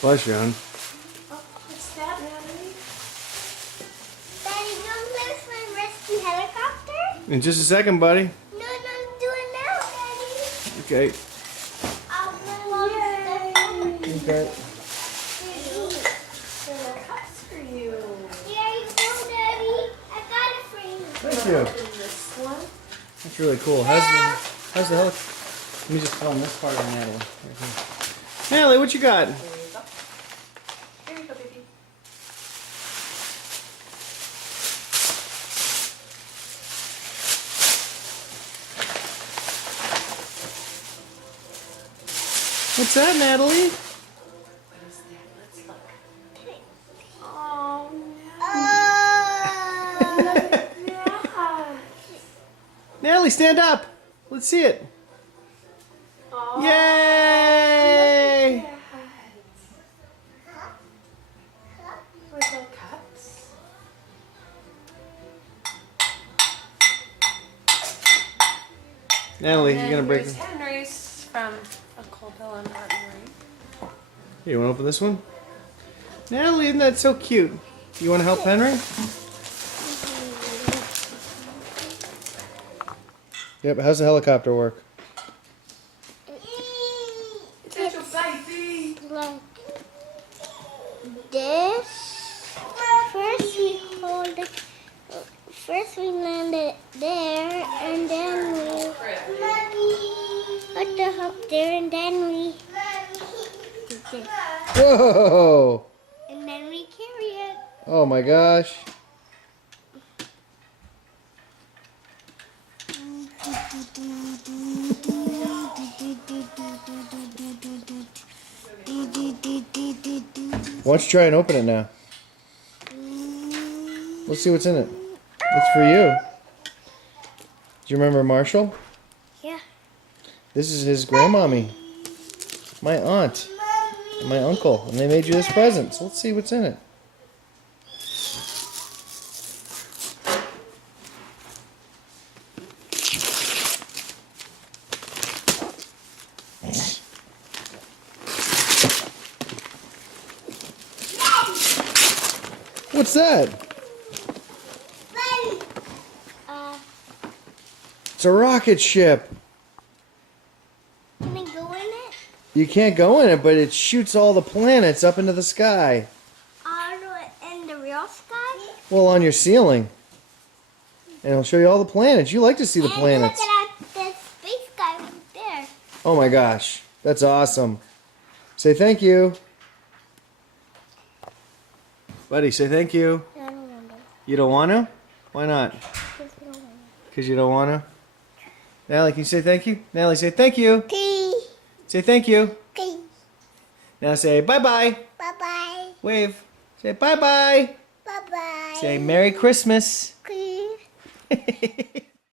Bless you, hon. Oh, what's that, Natalie? Daddy, don't lift my rescue helicopter? In just a second, buddy. No, do it now, Daddy. Okay. I'll love the Okay. Cups for you. There you go, Daddy. I got it for you. Thank you. Open this one. That's really cool. How's the helicopter? Let me just film this part of Natalie. Right here. Natalie, what you got? There you go. Here you go, baby. What's that, Natalie? What is that? Let's look. Oh, yeah. Natalie, stand up. Let's see it. Oh, Yay! with the cups. Natalie, And you're gonna break here's them. Henry's from A Cold Bill and Martin Rain. Here, you wanna open this one? Natalie, isn't that so cute? You wanna help Henry? Yep, how's the helicopter work? It's your baby. Like this. First we hold it. First we land it there, and then we put the hook there, and then we do this. Whoa! And then we carry it. Oh my gosh. Why don't you try and open it now? Let's see what's in it. It's for you. Do you remember Marshall? Yeah. This is his grandmommy, my aunt, and my uncle, and they made you this present. So let's see what's in it. What's that? It's a rocket ship. Can I go in it? You can't go in it, but it shoots all the planets up into the sky. In the real sky? Well, on your ceiling. And it'll show you all the planets. You like to see the planets. And look at the space guy right there. Oh my gosh. That's awesome. Say thank you. Buddy, say thank you. I don't want to. You don't want to? Why not? Because you don't want to? Natalie, can you say thank you? Natalie, say thank you. Okay. Say thank you. Okay. Now say bye-bye. Bye-bye. Wave. Say bye-bye. Bye-bye. Say Merry Christmas. Okay.